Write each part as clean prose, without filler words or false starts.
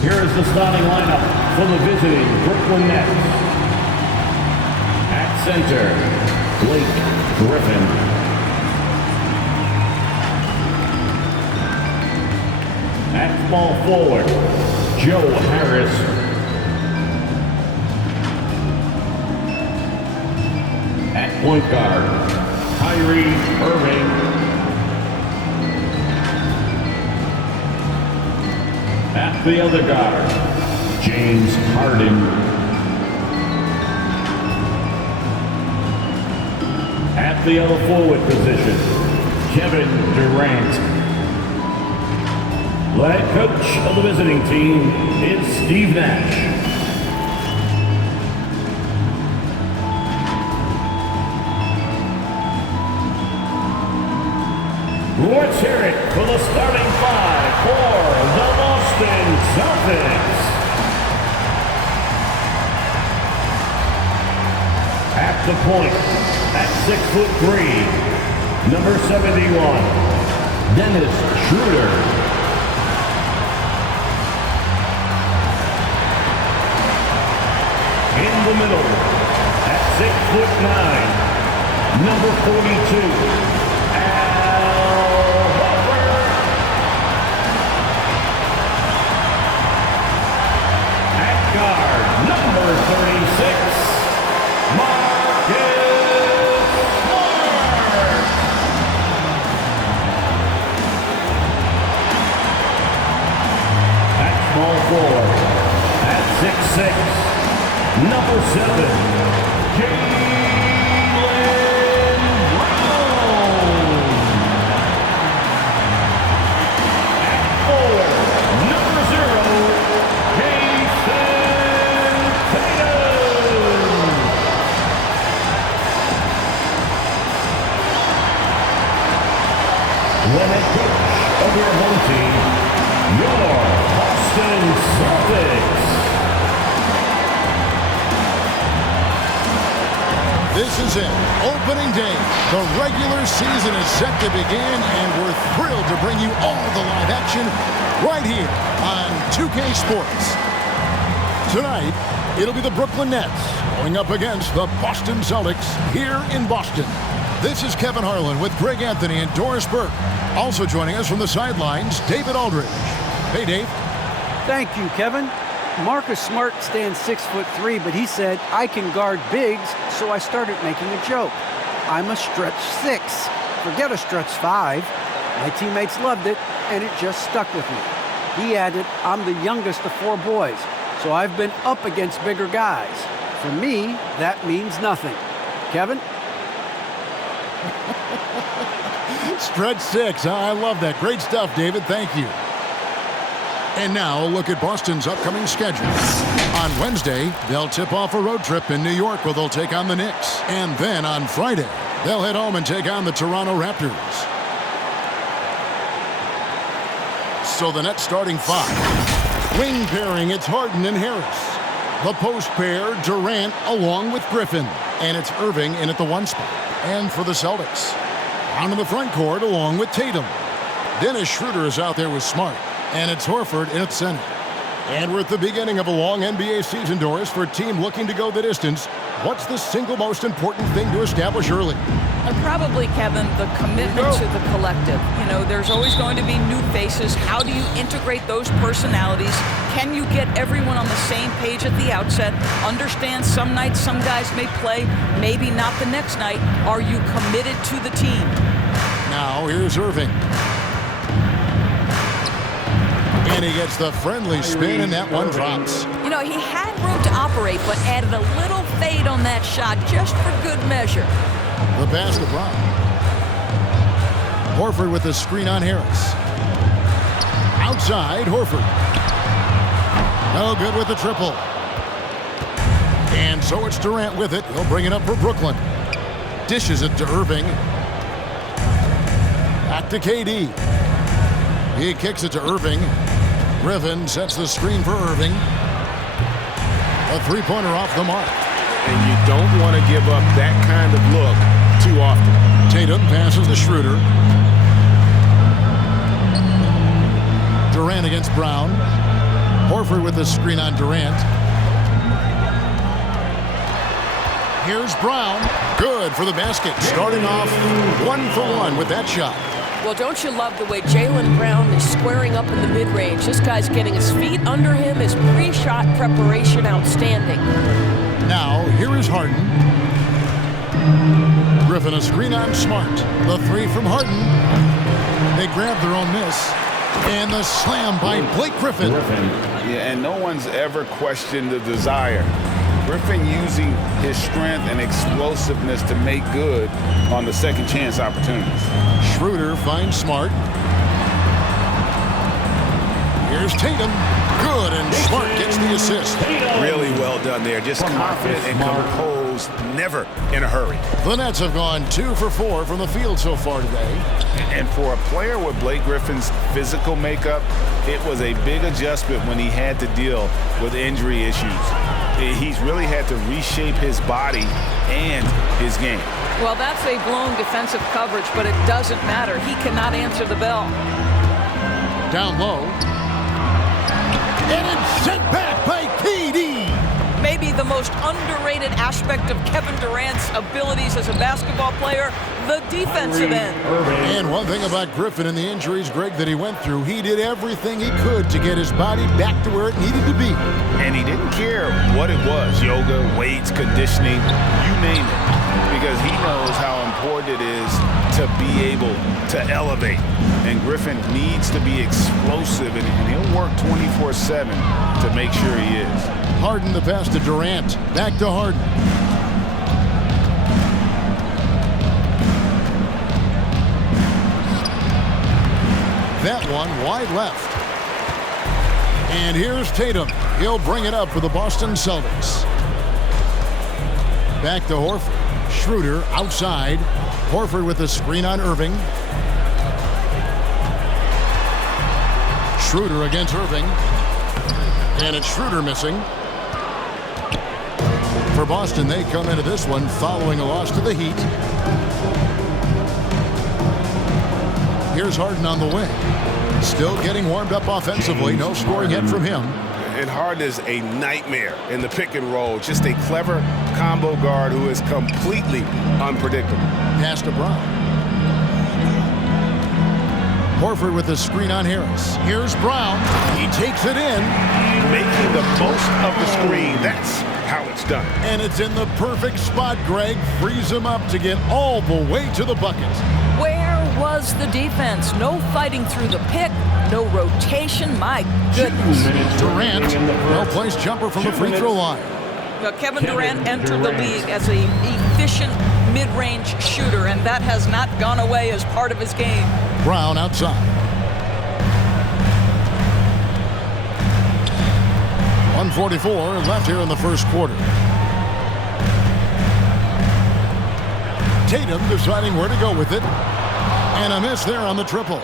Here is the starting lineup for the visiting Brooklyn Nets. At center, Blake Griffin. At small forward, Joe Harris. At point guard, Kyrie Irving. At the other guard, James Harden. At the other forward position, Kevin Durant. The head coach of the visiting team is Steve Nash. Let's hear it for the starting five for the Boston Celtics. At the point, at 6'3", number 71, Dennis Schroeder. In the middle, at 6'9", number 42. Guard number 36, Marcus Smart. At small forward, at 6'6", number 7, Jaylen Brown. At forward, number 0, the head coach of your home team, your Boston Celtics. This is it. Opening day. The regular season is set to begin, and we're thrilled to bring you all the live action right here on 2K Sports. Tonight, it'll be the Brooklyn Nets going up against the Boston Celtics here in Boston. This is Kevin Harlan with Greg Anthony and Doris Burke. Also joining us from the sidelines, David Aldridge. Hey, Dave. Thank you, Kevin. Marcus Smart stands 6'3", but he said, I can guard bigs, so I started making a joke. I'm a stretch 6. Forget a stretch 5. My teammates loved it, and it just stuck with me. He added, I'm the youngest of 4 boys, so I've been up against bigger guys. For me, that means nothing. Kevin? Stretch 6. I love that. Great stuff, David. Thank you. And now, a look at Boston's upcoming schedule. On Wednesday, they'll tip off a road trip in New York where they'll take on the Knicks. And then on Friday, they'll head home and take on the Toronto Raptors. So the Nets starting 5. Wing pairing, it's Harden and Harris. The post pair, Durant along with Griffin. And it's Irving in at the 1 spot. And for the Celtics, on in the front court along with Tatum. Dennis Schroeder is out there with Smart. And it's Horford in at center. And we're at the beginning of a long NBA season, Doris, for a team looking to go the distance. What's the single most important thing to establish early? And probably, Kevin, the commitment to the collective. You know, there's always going to be new faces. How do you integrate those personalities? Can you get everyone on the same page at the outset? Understand some nights some guys may play, maybe not the next night. Are you committed to the team? Now, here's Irving. And he gets the friendly spin, and that one drops. You know, he had room to operate, but added a little fade on that shot just for good measure. The pass to Brown. Horford with the screen on Harris. Outside, Horford. No good with the triple. And so it's Durant with it. He'll bring it up for Brooklyn. Dishes it to Irving. Back to KD. He kicks it to Irving. Griffin sets the screen for Irving. A three-pointer off the mark. And you don't want to give up that kind of look too often. Tatum passes to Schroeder. Durant against Brown. Horford with the screen on Durant. Here's Brown. Good for the basket. Starting off 1 for 1 with that shot. Well, don't you love the way Jaylen Brown is squaring up in the mid-range? This guy's getting his feet under him. His pre-shot preparation outstanding. Now, here is Harden. Griffin a screen on Smart. The 3 from Harden. They grab their own miss. And the slam by Blake Griffin. Yeah, and no one's ever questioned the desire. Griffin using his strength and explosiveness to make good on the second chance opportunities. Schroeder finds Smart. Here's Tatum. Good, and Smart gets the assist. Really well done there. Just confident and composed, never in a hurry. The Nets have gone 2 for 4 from the field so far today. And for a player with Blake Griffin's physical makeup, it was a big adjustment when he had to deal with injury issues. He's really had to reshape his body and his game. Well, that's a blown defensive coverage, but it doesn't matter. He cannot answer the bell. Down low. And it's sent back by KD. Maybe the most underrated aspect of Kevin Durant's abilities as a basketball player, the defensive end. And one thing about Griffin and the injuries, Greg, that he went through, he did everything he could to get his body back to where it needed to be. And he didn't care what it was, yoga, weights, conditioning, you name it, because he knows how important it is to be able to elevate. And Griffin needs to be explosive, and he'll work 24/7 to make sure he is. Harden the pass to Durant. Back to Harden. That one wide left. And here's Tatum. He'll bring it up for the Boston Celtics. Back to Horford. Schroeder outside. Horford with the screen on Irving. Schroeder against Irving. And it's Schroeder missing. For Boston, they come into this one following a loss to the Heat. Here's Harden on the wing. Still getting warmed up offensively. No scoring yet from him. And Harden is a nightmare in the pick and roll. Just a clever combo guard who is completely unpredictable. Pass to Brown. Horford with the screen on Harris. Here's Brown. He takes it in. Making the most of the screen. That's how it's done. And it's in the perfect spot, Greg. Frees him up to get all the way to the bucket. Where was the defense? No fighting through the pick, no rotation. My goodness. Durant, well-placed jumper from the free throw line. Now, Kevin Durant entered the league as an efficient mid-range shooter, and that has not gone away as part of his game. Brown outside. 1:44 left here in the first quarter. Tatum deciding where to go with it. And a miss there on the triple.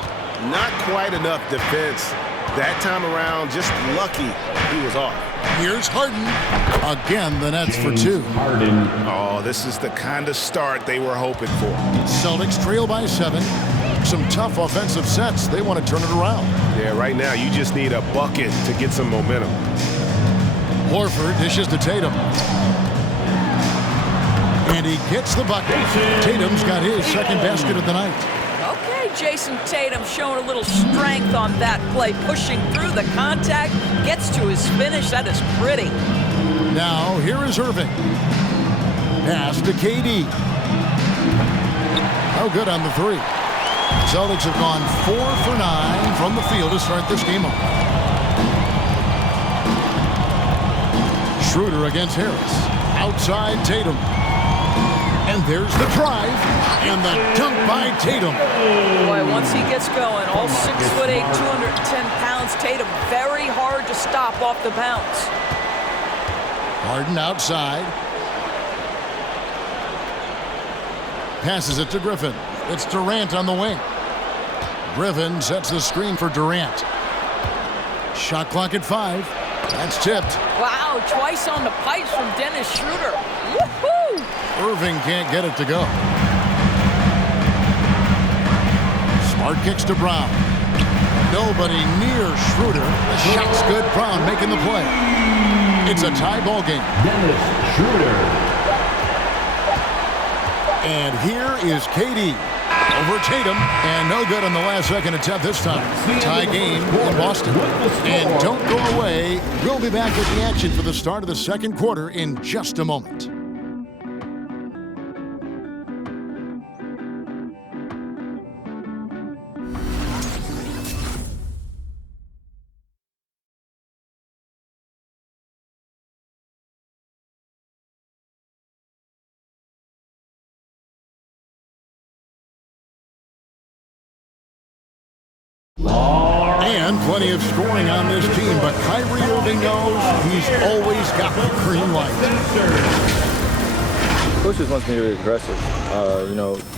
Not quite enough defense that time around. Just lucky he was off. Here's Harden. Again, the Nets for 2. Harden. Oh, this is the kind of start they were hoping for. Celtics trail by 7. Some tough offensive sets. They want to turn it around. Yeah, right now you just need a bucket to get some momentum. Horford dishes to Tatum. And he gets the bucket. Tatum's got his second basket of the night. Okay, Jason Tatum showing a little strength on that play, pushing through the contact, gets to his finish. That is pretty. Now, here is Irving. Pass to KD. Oh, good on the 3. Celtics have gone 4 for 9 from the field to start this game off. Schroeder against Harris. Outside Tatum. And there's the drive. And the dunk by Tatum. Boy, once he gets going, all 6'8", 210 pounds, Tatum very hard to stop off the bounce. Harden outside. Passes it to Griffin. It's Durant on the wing. Griffin sets the screen for Durant. Shot clock at 5. That's tipped. Wow, twice on the pipes from Dennis Schroeder. Woohoo! Irving can't get it to go. Smart kicks to Brown. Nobody near Schroeder. The shot's good. Brown making the play. It's a tie ball game. Dennis Schroeder. And here is KD over Tatum, and no good on the last second attempt this time. Tie game in Boston. And don't go away. We'll be back with the action for the start of the second quarter in just a moment. And plenty of scoring on this team, but Kyrie Irving knows he's always got the green light. Coach just wants me to be aggressive,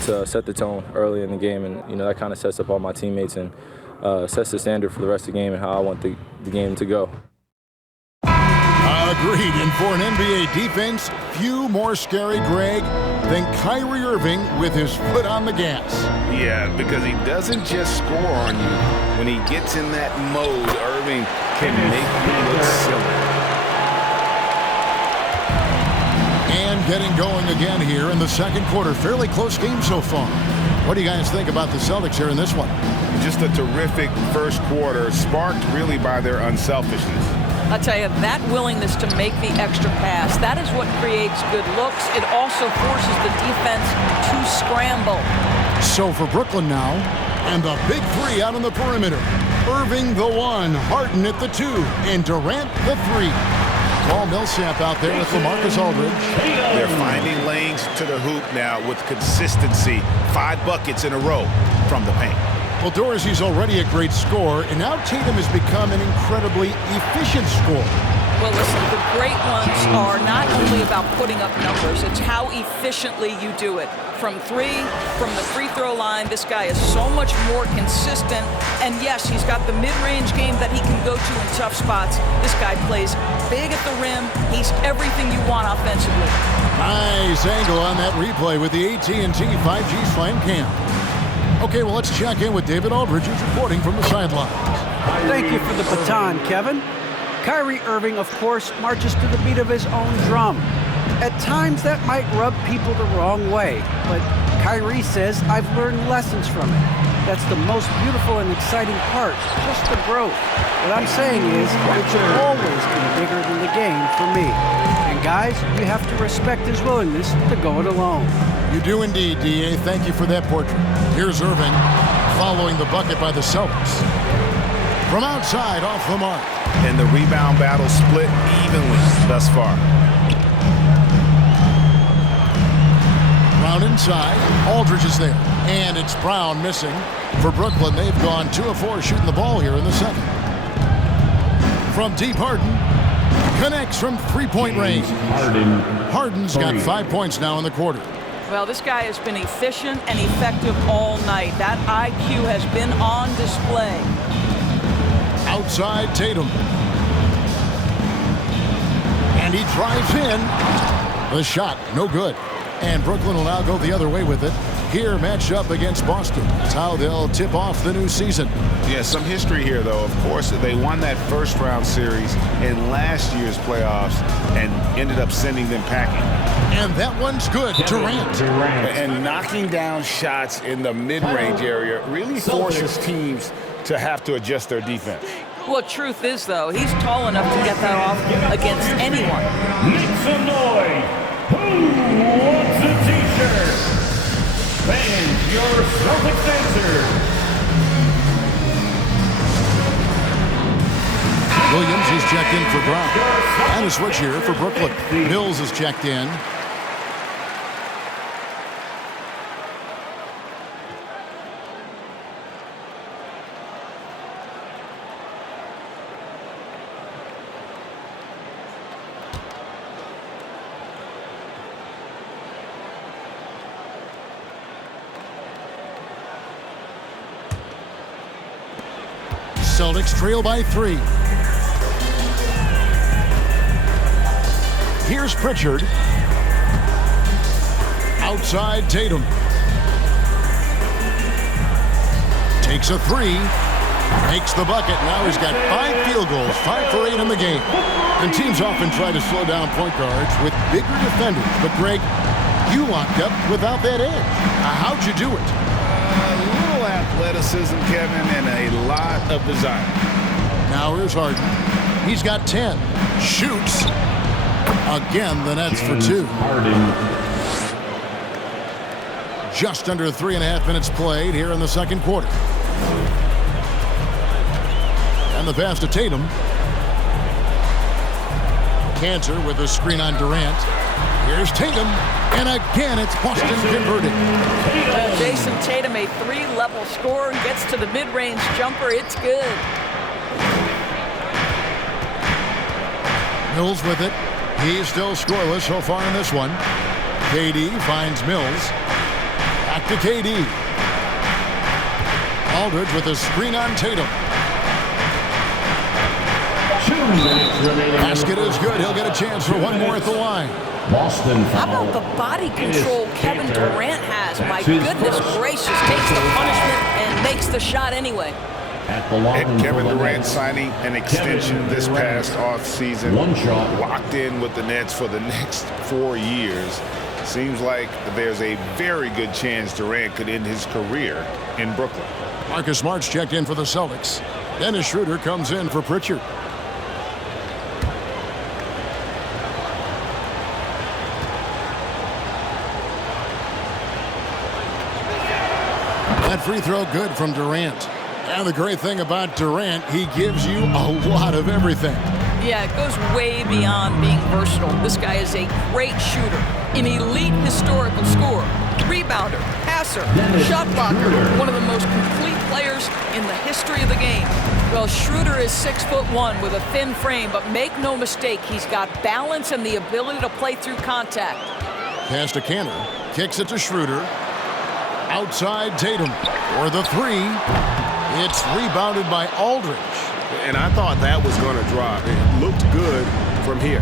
to set the tone early in the game, and that kind of sets up all my teammates and sets the standard for the rest of the game and how I want the game to go. Agreed, and for an NBA defense, few more scary, Greg, than Kyrie Irving with his foot on the gas. Yeah, because he doesn't just score on you. When he gets in that mode, Irving can make you look silly. And getting going again here in the second quarter. Fairly close game so far. What do you guys think about the Celtics here in this one? Just a terrific first quarter, sparked really by their unselfishness. I'll tell you, that willingness to make the extra pass, that is what creates good looks. It also forces the defense to scramble. So for Brooklyn now, and the big three out on the perimeter. Irving the one, Harden at the two, and Durant the three. Paul Millsap out there with LaMarcus Aldridge. They're finding lanes to the hoop now with consistency. 5 buckets in a row from the paint. Well, Dorsey's already a great scorer, and now Tatum has become an incredibly efficient scorer. Well, listen, the great ones are not only about putting up numbers, it's how efficiently you do it. From three, from the free throw line, this guy is so much more consistent. And yes, he's got the mid-range game that he can go to in tough spots. This guy plays big at the rim. He's everything you want offensively. Nice angle on that replay with the AT&T 5G Slam Cam. Okay, well, let's check in with David Aldridge, who's reporting from the sidelines. Thank you for the baton, Kevin. Kyrie Irving, of course, marches to the beat of his own drum. At times, that might rub people the wrong way, but Kyrie says, I've learned lessons from it. That's the most beautiful and exciting part, just the growth. What I'm saying is, it's always been bigger than the game for me. And guys, you have to respect his willingness to go it alone. You do indeed, D.A. Thank you for that portrait. Here's Irving following the bucket by the Celtics. From outside, off the mark. And the rebound battle split evenly thus far. Brown inside. Aldridge is there. And it's Brown missing. For Brooklyn, they've gone 2 of 4 shooting the ball here in the second. From deep, Harden connects from three-point range. Harden's got 5 points now in the quarter. Well, this guy has been efficient and effective all night. That IQ has been on display. Outside Tatum. And he drives in. The shot, no good. And Brooklyn will now go the other way with it. Here, matched up against Boston. That's how they'll tip off the new season. Yeah, some history here, though. Of course, they won that first-round series in last year's playoffs and ended up sending them packing. And that one's good. Durant. And knocking down shots in the mid-range area really forces teams to have to adjust their defense. Well, truth is, though, he's tall enough to get that off against anyone. Make some noise. Who wants a t-shirt? Fans, your Celtics answer. Williams is checked in for Brown. And a switch here for Brooklyn. Mills is checked in. Celtics trail by 3. Here's Pritchard. Outside Tatum. Takes a 3. Makes the bucket. Now he's got 5 field goals, 5 for 8 in the game. And teams often try to slow down point guards with bigger defenders. But, Greg, you locked up without that edge. How'd you do it? A little athleticism, Kevin, and a lot of desire. Now here's Harden. He's got 10. Shoots. Again, the Nets for 2. Just under 3.5 minutes played here in the second quarter. And the pass to Tatum. Cantor with a screen on Durant. Here's Tatum. And again, it's Boston converting. Jason Tatum, a 3-level scorer, gets to the mid-range jumper. It's good. Mills with it. He's still scoreless so far in this one. KD finds Mills. Back to KD. Aldridge with a screen on Tatum. Basket is good. He'll get a chance for one more at the line. Boston How foul. about the body control Kevin Durant has? My goodness gracious, takes the punishment and makes the shot anyway. At the line And Kevin for the Durant Nets. signing an extension this past offseason. One shot. Locked in with the Nets for the next 4 years. Seems like there's a very good chance Durant could end his career in Brooklyn. Marcus Smart's checked in for the Celtics. Dennis Schroeder comes in for Pritchard. That free throw good from Durant. And the great thing about Durant, he gives you a lot of everything. Yeah, it goes way beyond being versatile. This guy is a great shooter, an elite historical scorer, rebounder, passer, shot blocker, one of the most complete players in the history of the game. Well, Schroeder is 6'1" with a thin frame, but make no mistake, he's got balance and the ability to play through contact. Pass to Cantor. Kicks it to Schroeder. Outside Tatum for the 3. It's rebounded by Aldridge. And I thought that was going to drop. It looked good from here.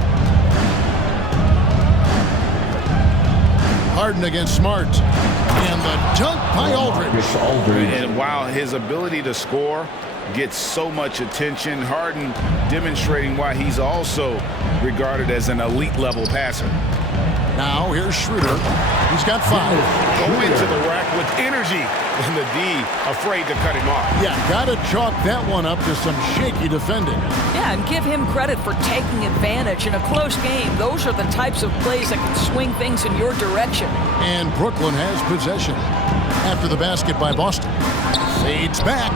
Harden against Smart. And the dunk by Aldridge. And while his ability to score gets so much attention, Harden demonstrating why he's also regarded as an elite level passer. Now here's Schroeder. He's got 5. Go into the rack with energy, and the D afraid to cut him off. Yeah, gotta chalk that one up to some shaky defending. Yeah, and give him credit for taking advantage in a close game. Those are the types of plays that can swing things in your direction. And Brooklyn has possession. After the basket by Boston. Fades back.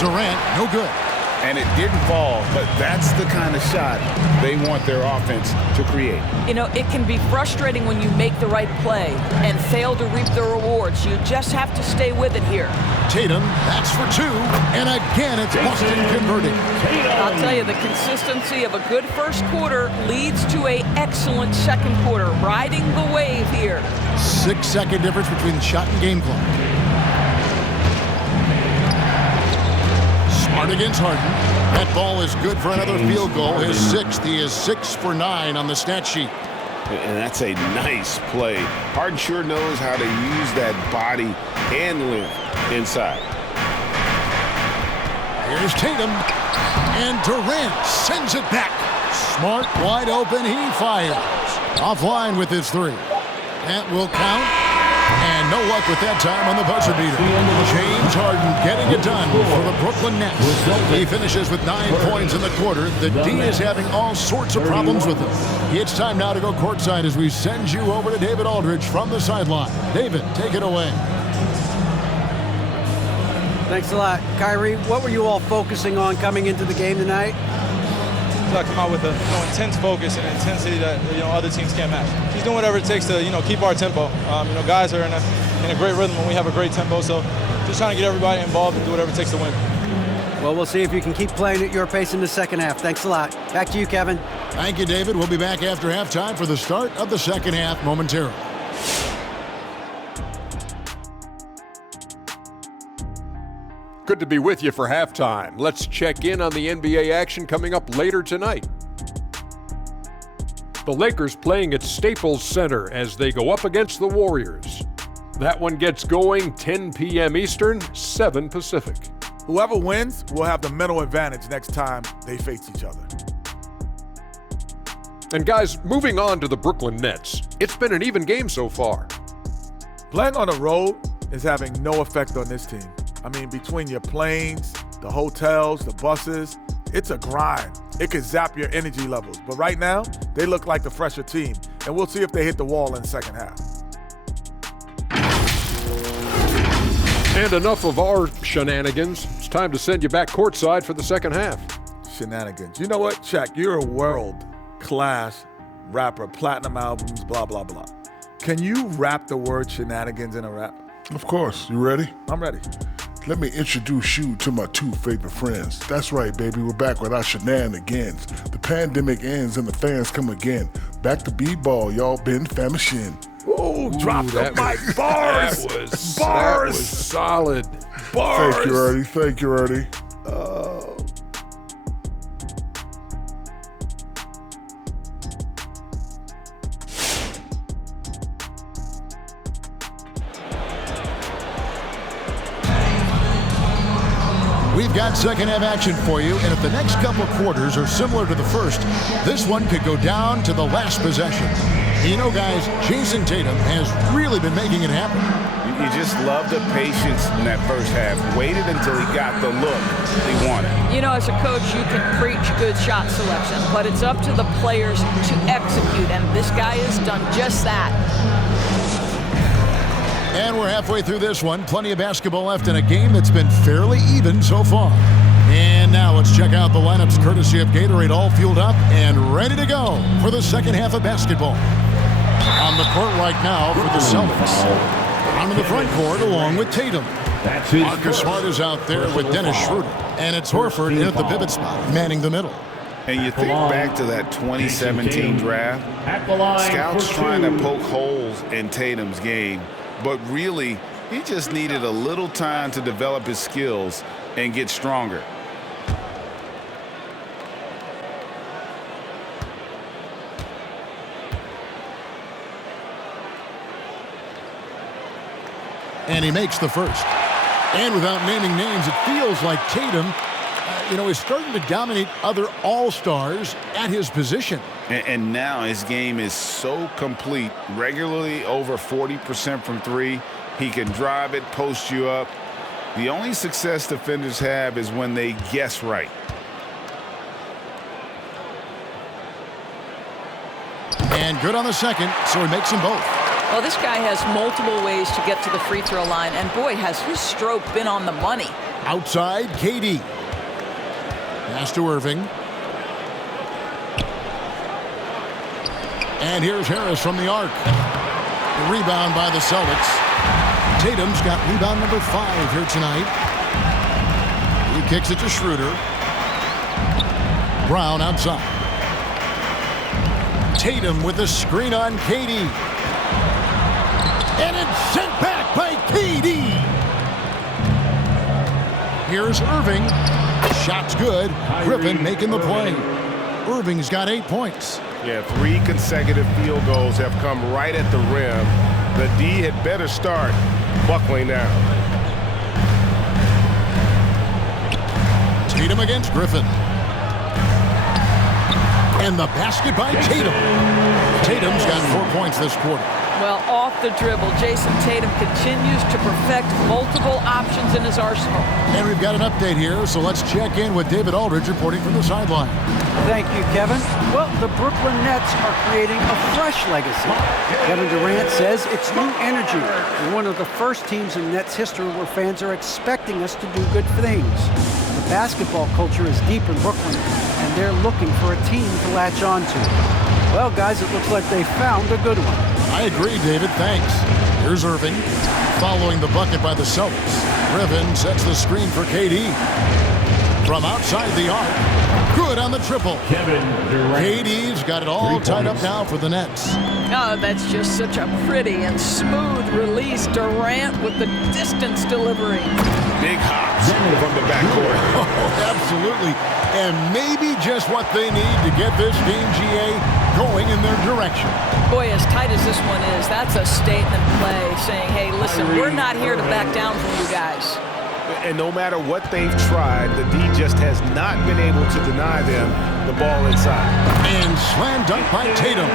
Durant, no good. And it didn't fall, but that's the kind of shot they want their offense to create. You know, it can be frustrating when you make the right play and fail to reap the rewards. You just have to stay with it here. Tatum, that's for 2. And again, it's Boston converting. I'll tell you, the consistency of a good first quarter leads to an excellent second quarter, riding the wave here. 6-second difference between the shot and game clock. Smart against Harden. That ball is good for another field goal. His 6th. He is 6 for 9 on the stat sheet. And that's a nice play. Harden sure knows how to use that body and length inside. Here's Tatum. And Durant sends it back. Smart wide open. He fires. Offline with his 3. That will count. And no luck with that time on the buzzer beater. James Harden getting it done for the Brooklyn Nets. He finishes with 9 points in the quarter. The D is having all sorts of problems with him. It's time now to go courtside as we send you over to David Aldridge from the sideline. David, take it away. Thanks a lot. Kyrie, what were you all focusing on coming into the game tonight? I come out with a intense focus and intensity that other teams can't match. Just doing whatever it takes to keep our tempo. Guys are in a great rhythm when we have a great tempo. So just trying to get everybody involved and do whatever it takes to win. Well, we'll see if you can keep playing at your pace in the second half. Thanks a lot. Back to you, Kevin. Thank you, David. We'll be back after halftime for the start of the second half momentarily. Good to be with you for halftime. Let's check in on the NBA action coming up later tonight. The Lakers playing at Staples Center as they go up against the Warriors. That one gets going 10 p.m. Eastern, 7 Pacific. Whoever wins will have the mental advantage next time they face each other. And guys, moving on to the Brooklyn Nets. It's been an even game so far. Playing on the road is having no effect on this team. I mean, between your planes, the hotels, the buses, it's a grind. It could zap your energy levels. But right now, they look like the fresher team. And we'll see if they hit the wall in the second half. And enough of our shenanigans. It's time to send you back courtside for the second half. Shenanigans. You know what, Shaq? You're a world-class rapper, platinum albums, blah, blah, blah. Can you rap the word shenanigans in a rap? Of course. You ready? I'm ready. Let me introduce you to my two favorite friends. That's right, baby. We're back with our shenanigans. The pandemic ends and the fans come again. Back to B-ball, y'all been famishing. Ooh, drop the mic. Bars. That was solid. Bars. Thank you, Ernie. Thank you, Ernie. We've got second half action for you, and if the next couple quarters are similar to the first, this one could go down to the last possession. You know, guys, Jason Tatum has really been making it happen. You just love the patience in that first half. Waited until he got the look he wanted. You know, as a coach, you can preach good shot selection, but it's up to the players to execute, and this guy has done just that. And we're halfway through this one. Plenty of basketball left in a game that's been fairly even so far. And now let's check out the lineups courtesy of Gatorade, all fueled up and ready to go for the second half of basketball. On the court right now for the Celtics. On the front court along with Tatum. Marcus Smart is out there with Dennis Schroeder. And it's Horford in at the pivot spot, manning the middle. And you think back to that 2017 draft, scouts trying to poke holes in Tatum's game, but really, he just needed a little time to develop his skills and get stronger. And he makes the first. And without naming names, it feels like Tatum, is starting to dominate other all-stars at his position. And now his game is so complete, regularly over 40% from three. He can drive it, post you up. The only success defenders have is when they guess right. And good on the second, so he makes them both. Well, this guy has multiple ways to get to the free throw line, and boy, has his stroke been on the money. Outside, KD. Pass to Irving. And here's Harris from the arc. The rebound by the Celtics. Tatum's got rebound number 5 here tonight. He kicks it to Schroeder. Brown outside. Tatum with the screen on KD. And it's sent back by KD. Here's Irving. Shot's good. Griffin making the play. Irving's got 8 points. Yeah, 3 consecutive field goals have come right at the rim. The D had better start buckling down. Tatum against Griffin. And the basket by Tatum. Tatum's got 4 points this quarter. Well, off the dribble, Jason Tatum continues to perfect multiple options in his arsenal. And we've got an update here, so let's check in with David Aldridge reporting from the sideline. Thank you, Kevin. Well, the Brooklyn Nets are creating a fresh legacy. Kevin Durant says it's new energy. We're one of the first teams in Nets history where fans are expecting us to do good things. The basketball culture is deep in Brooklyn, and they're looking for a team to latch on to. Well, guys, it looks like they found a good one. I agree, David. Thanks. Here's Irving. Following the bucket by the Celtics. Griffin sets the screen for KD. From outside the arc. Good on the triple. KD's got it all tied up now for the Nets. Oh, that's just such a pretty and smooth release. Durant with the distance delivery. Big hops from the backcourt. Oh, absolutely. And maybe just what they need to get this game, GA, going in their direction. Boy, as tight as this one is, that's a statement play saying, hey, listen, we're not here to back down from you guys. And no matter what they've tried, the D just has not been able to deny them the ball inside. And slam dunk by Tatum.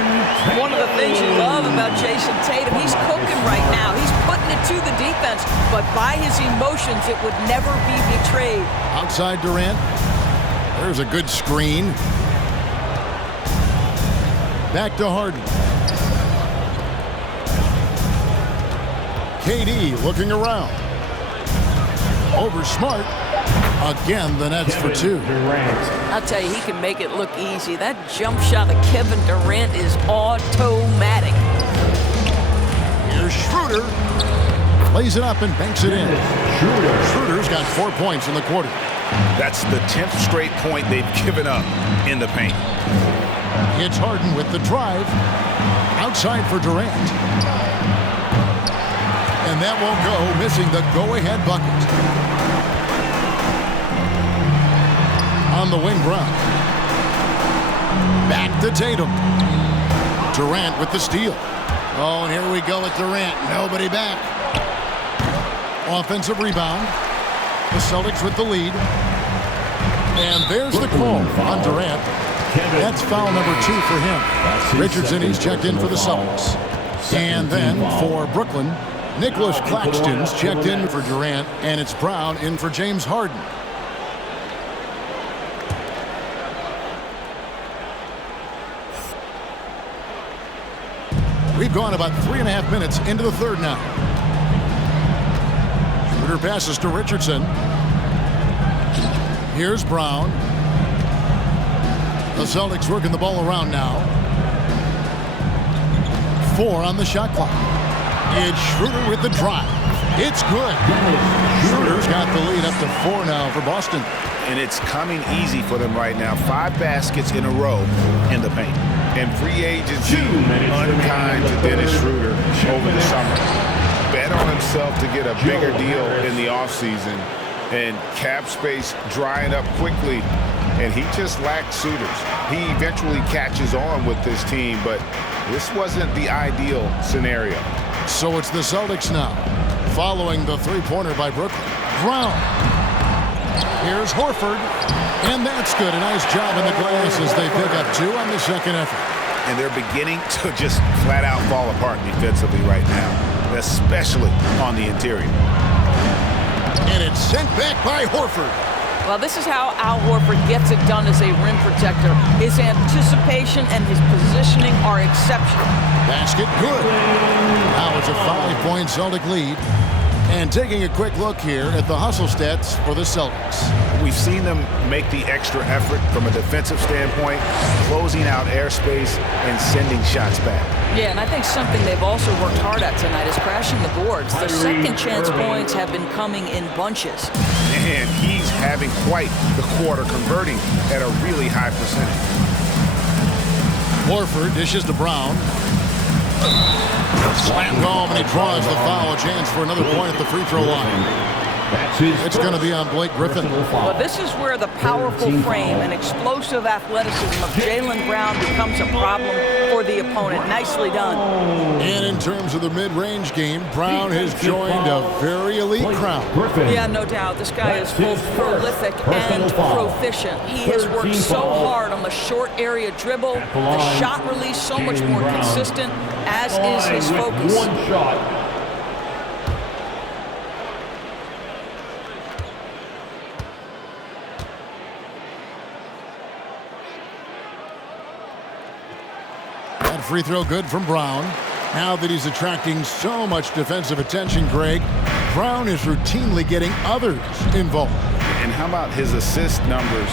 One of the things you love about Jason Tatum, he's cooking right now. He's putting it to the defense, but by his emotions, it would never be betrayed. Outside Durant. There's a good screen. Back to Harden. KD looking around. Over Smart. Again, the Nets for two. I'll tell you, he can make it look easy. That jump shot of Kevin Durant is automatic. Here's Schroeder. Lays it up and banks it in. Schroeder's got 4 points in the quarter. That's the 10th straight point they've given up in the paint. It's Harden with the drive. Outside for Durant. And that won't go, missing the go-ahead bucket. On the wing, Brown. Back to Tatum. Durant with the steal. Oh, and here we go with Durant. Nobody back. Offensive rebound. The Celtics with the lead. And there's the call on Durant. That's foul number 2 for him. Richardson, he's checked in for the Celtics. And then for Brooklyn, Nicholas Claxton's checked in for Durant, and it's Brown in for James Harden. We've gone about 3.5 minutes into the third now. Schroeder passes to Richardson. Here's Brown. The Celtics working the ball around now. 4 on the shot clock. It's Schroeder with the drive. It's good. Schroeder's got the lead up to 4 now for Boston. And it's coming easy for them right now. 5 baskets in a row in the paint. And free agency unkind to Dennis Schroeder over the summer. Bet on himself to get a bigger deal in the offseason. And cap space drying up quickly. And he just lacked suitors. He eventually catches on with this team, but this wasn't the ideal scenario. So it's the Celtics now, following the three-pointer by Brooklyn. Brown. Here's Horford. And that's good. A nice job in the glass as they pick up 2 on the second effort. And they're beginning to just flat out fall apart defensively right now, especially on the interior. And it's sent back by Horford. Well, this is how Al Horford gets it done as a rim protector. His anticipation and his positioning are exceptional. Basket good. Now it's a 5-point Celtic lead. And taking a quick look here at the hustle stats for the Celtics. We've seen them make the extra effort from a defensive standpoint, closing out airspace and sending shots back. Yeah, and I think something they've also worked hard at tonight is crashing the boards. The second chance points have been coming in bunches. And he's having quite the quarter, converting at a really high percentage. Horford dishes to Brown. Slam home, and he draws the foul. A chance for another point at the free throw line. It's going to be on Blake Griffin. Well, this is where the powerful frame and explosive athleticism of Jaylen Brown becomes a problem for the opponent. Nicely done. And in terms of the mid-range game, Brown has joined a very elite crowd. Yeah, no doubt. This guy is both prolific and proficient. He has worked so hard on the short area dribble, the shot release so much more consistent, as is his focus. One shot. Free throw good from Brown. Now that he's attracting so much defensive attention, Greg, Brown is routinely getting others involved. And how about his assist numbers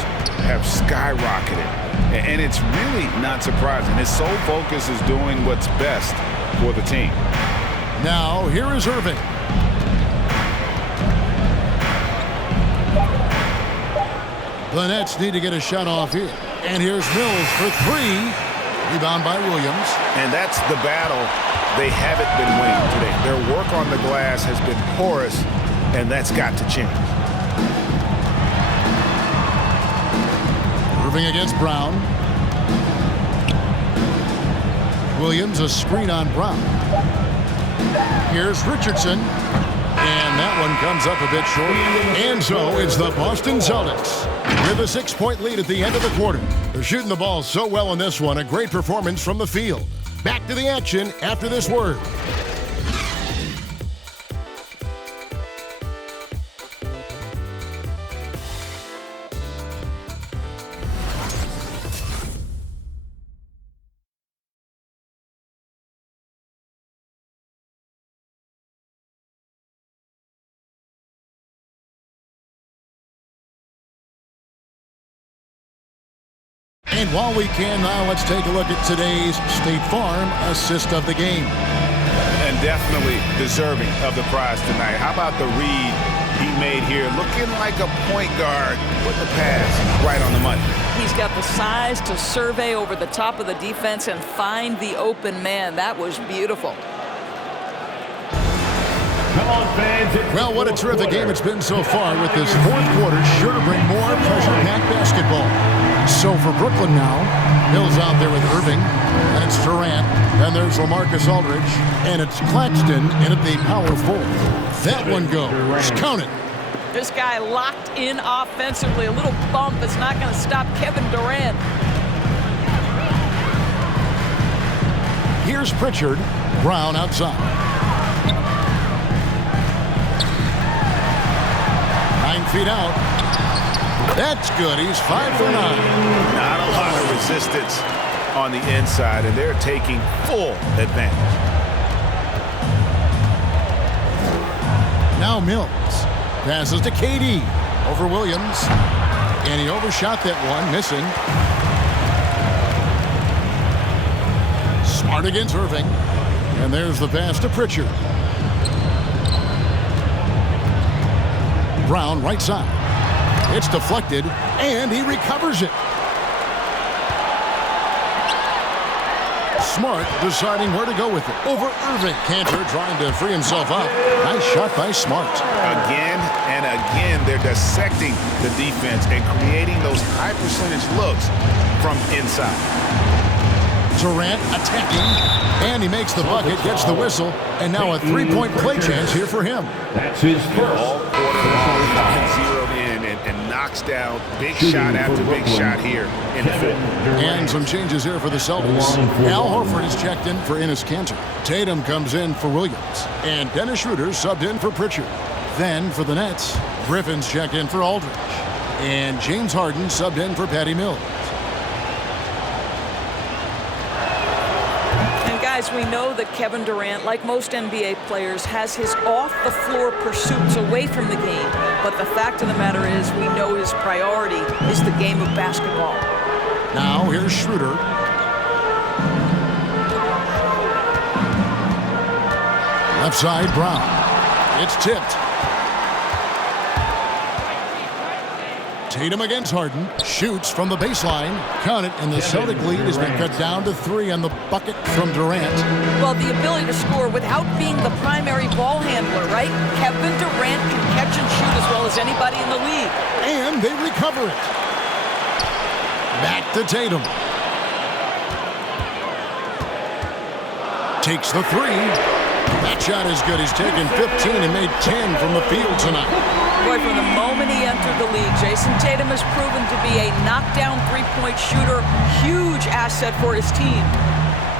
have skyrocketed? And it's really not surprising. His sole focus is doing what's best for the team. Now, here is Irving. The Nets need to get a shot off here. And here's Mills for 3. Rebound by Williams. And that's the battle they haven't been winning today. Their work on the glass has been porous, and that's got to change. Irving against Brown. Williams, a screen on Brown. Here's Richardson. And that one comes up a bit short. And so it's the Boston Celtics with a 6-point lead at the end of the quarter. They're shooting the ball so well in this one. A great performance from the field. Back to the action after this word. And while we can now, let's take a look at today's State Farm assist of the game. And definitely deserving of the prize tonight. How about the read he made here? Looking like a point guard with the pass right on the money. He's got the size to survey over the top of the defense and find the open man. That was beautiful. Come on, fans. Well, what a terrific game it's been so far, with this fourth quarter sure to bring more pressure-packed basketball. So for Brooklyn now, Hill's out there with Irving, and it's Durant, and there's LaMarcus Aldridge, and it's Claxton in at the power forward. That one goes. Count it. This guy locked in offensively. A little bump is not going to stop Kevin Durant. Here's Pritchard. Brown outside. 9 feet out. That's good. He's 5 for 9. Not a lot of resistance on the inside, and they're taking full advantage. Now Mills passes to KD over Williams, and he overshot that one, missing. Smart against Irving, and there's the pass to Pritchard. Brown right side. It's deflected, and he recovers it. Smart deciding where to go with it. Over Irving. Cantor trying to free himself up. Nice shot by Smart. Again and again, they're dissecting the defense and creating those high percentage looks from inside. Durant attacking, and he makes the bucket, gets the whistle, and now a three-point play chance here for him. That's his first. All quarter long, zeroed in and knocks down big shot after big shot here in the fourth. And some changes here for the Celtics. Al Horford is checked in for Enes Kanter. Tatum comes in for Williams, and Dennis Schroeder subbed in for Pritchard. Then for the Nets, Griffin's checked in for Aldridge, and James Harden subbed in for Patty Mills. We know that Kevin Durant, like most NBA players, has his off-the-floor pursuits away from the game. But the fact of the matter is, we know his priority is the game of basketball. Now here's Schroeder. Left side, Brown. It's tipped. Tatum against Harden. Shoots from the baseline. Count it, and the Celtic lead has been cut down to 3 on the bucket from Durant. Well, the ability to score without being the primary ball handler, right? Kevin Durant can catch and shoot as well as anybody in the league. And they recover it. Back to Tatum. Takes the 3. That shot is good. He's taken 15 and made 10 from the field tonight. Boy, from the moment he entered the league, Jason Tatum has proven to be a knockdown three-point shooter. Huge asset for his team.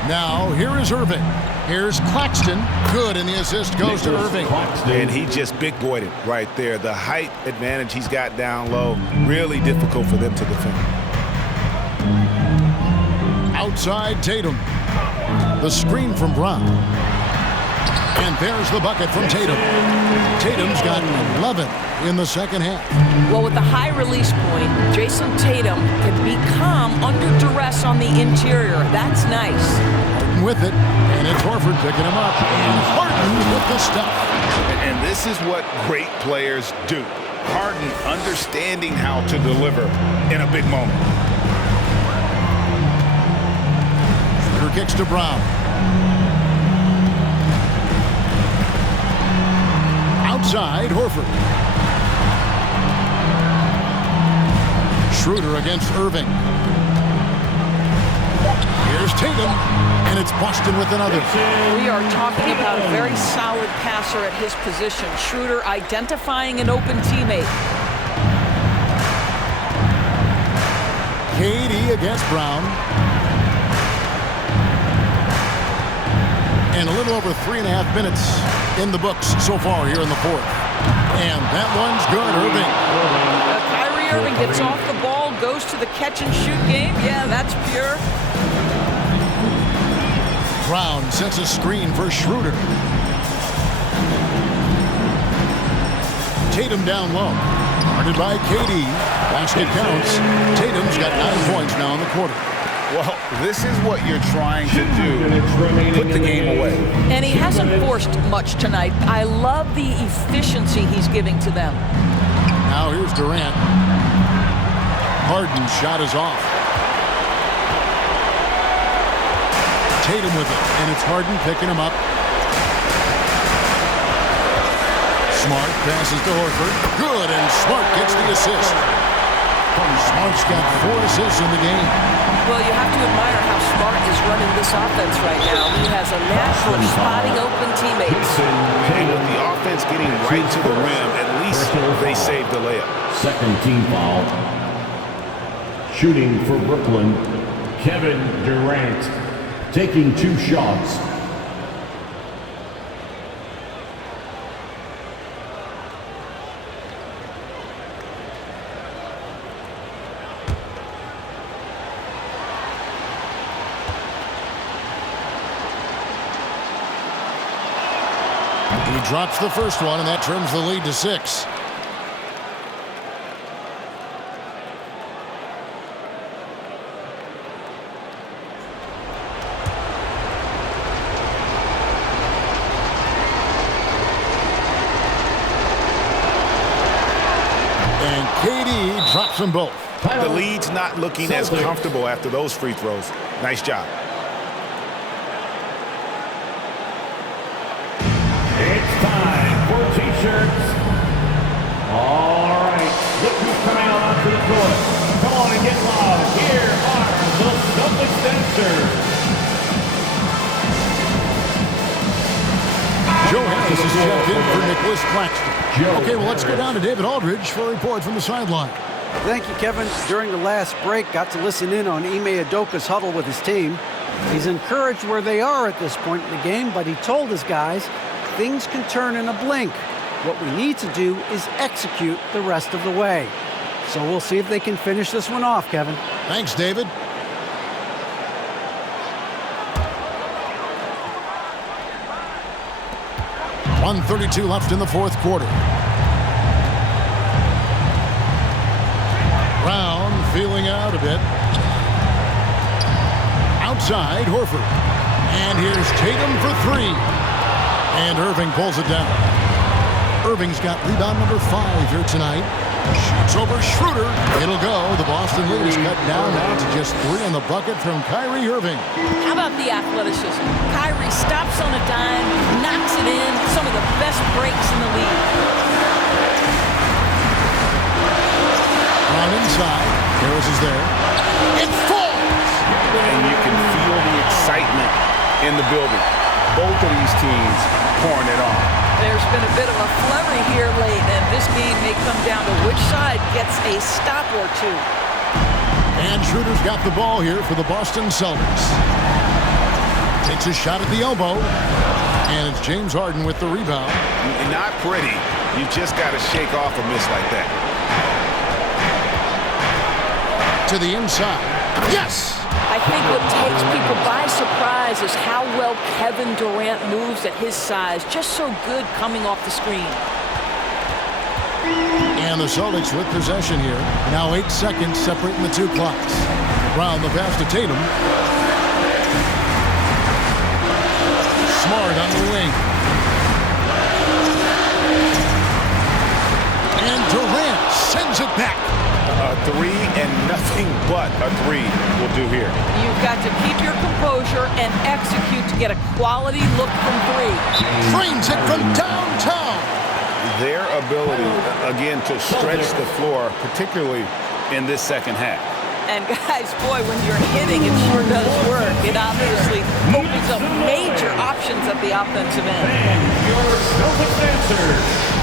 Now, here is Irving. Here's Claxton. Good, and the assist goes to Irving. And he just big-boyed it right there. The height advantage he's got down low, really difficult for them to defend. Outside Tatum. The screen from Brown. And there's the bucket from Tatum. Tatum's got 11 in the second half. Well, with the high release point, Jason Tatum can be calm under duress on the interior. That's nice. Harden with it, and it's Horford picking him up. And Harden with the stuff. And this is what great players do. Harden understanding how to deliver in a big moment. Shooter kicks to Brown. Outside, Horford. Schroeder against Irving. Here's Here's Tatum, and it's Boston with another. We are talking about a very solid passer at his position. Schroeder identifying an open teammate. KD against Brown. And a little over 3.5 minutes in the books so far here in the fourth. And that one's good, Irving. Kyrie Irving gets off the ball, goes to the catch-and-shoot game. Yeah, that's pure. Brown sets a screen for Schroeder. Tatum down low. Guarded by KD. Basket counts. Tatum's got 9 points now in the quarter. Well, this is what you're trying to do. Put the game away. And he hasn't forced much tonight. I love the efficiency he's giving to them. Now here's Durant. Harden's shot is off. Tatum with it, and it's Harden picking him up. Smart passes to Horford. Good, and Smart gets the assist. Smart's got 4 assists in the game. Well, you have to admire how Smart is running this offense right now. He has a knack for spotting open teammates. And with the offense getting right to the rim, at least they saved the layup. Second team foul. Shooting for Brooklyn, Kevin Durant, taking 2 shots. He drops the first one, and that trims the lead to 6. And KD drops them both. The lead's not looking as comfortable after those free throws. Nice job. It's time for T-shirts. All right, look who's coming out onto the court. Come on and get loud. Here are the Celtics dancers. Joe Harris is checked in for Nicholas Claxton. Okay, well, let's go down to David Aldridge for a report from the sideline. Thank you, Kevin. During the last break, got to listen in on Ime Udoka's huddle with his team. He's encouraged where they are at this point in the game, but he told his guys things can turn in a blink. What we need to do is execute the rest of the way. So we'll see if they can finish this one off, Kevin. Thanks, David. .132 left in the fourth quarter. Brown feeling out a bit. Outside, Horford. And here's Tatum for 3. And Irving pulls it down. Irving's got rebound number 5 here tonight. Shoots over Schroeder. It'll go. The Boston lead is cut down now to just 3 on the bucket from Kyrie Irving. How about the athleticism? Kyrie stops on a dime, knocks it in. Some of the best breaks in the league. Brown inside. Harris is there. It falls! And you can feel the excitement in the building. Both of these teams pouring it on. There's been a bit of a flurry here late, and this game may come down to which side gets a stop or 2. And Schroeder's got the ball here for the Boston Celtics. Takes a shot at the elbow. And it's James Harden with the rebound. Not pretty. You just got to shake off a miss like that. To the inside. Yes! I think what takes people by surprise is how well Kevin Durant moves at his size. Just so good coming off the screen. And the Celtics with possession here. Now 8 seconds separating the 2 clocks. Brown the pass to Tatum. Smart on the wing. And Durant sends it back. A 3 and nothing but a 3 will do here. You've got to keep your composure and execute to get a quality look from 3. Drains it from downtown. Their ability, again, to stretch the floor, particularly in this second half. And guys, boy, when you're hitting, it sure does work. It obviously opens up major options at the offensive end. And your Celtics answers.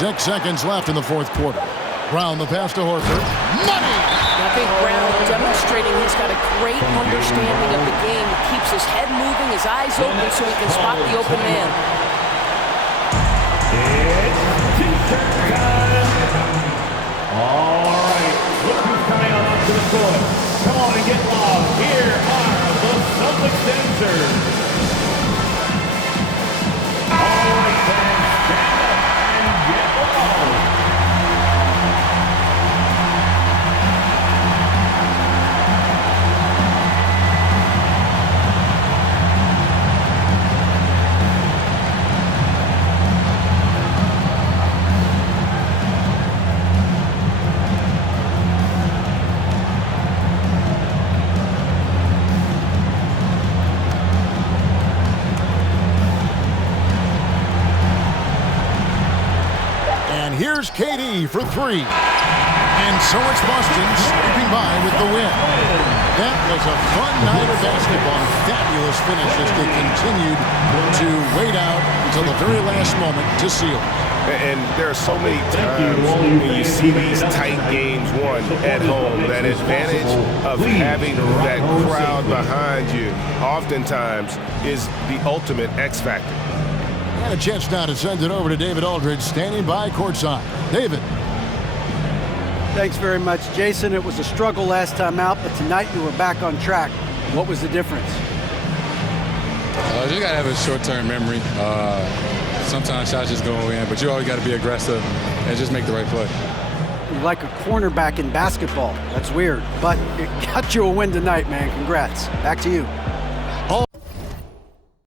Six seconds left in the fourth quarter. Brown the pass to Horford. Money! I think Brown demonstrating he's got a great understanding of the game. He keeps his head moving, his eyes open so he can spot the open man. It's T-shirt time. All right, look who's coming on to the court. Come on and get loud. Here are the Celtics dancers. All right, fans, stand up and get loud. Here's KD for three. And so it's Boston scraping by with the win. That was a fun night of basketball. Fabulous finish as they continued to wait out until the very last moment to seal it. And there are so many times when you see these tight games won at home, that advantage of having that crowd behind you oftentimes is the ultimate X factor. And a chance now to send it over to David Aldridge, standing by courtside. David. Thanks very much, Jason. It was a struggle last time out, but tonight you were back on track. What was the difference? You got to have a short-term memory. Sometimes shots just go in, but you always got to be aggressive and just make the right play. You're like a cornerback in basketball. That's weird, but it got you a win tonight, man. Congrats. Back to you.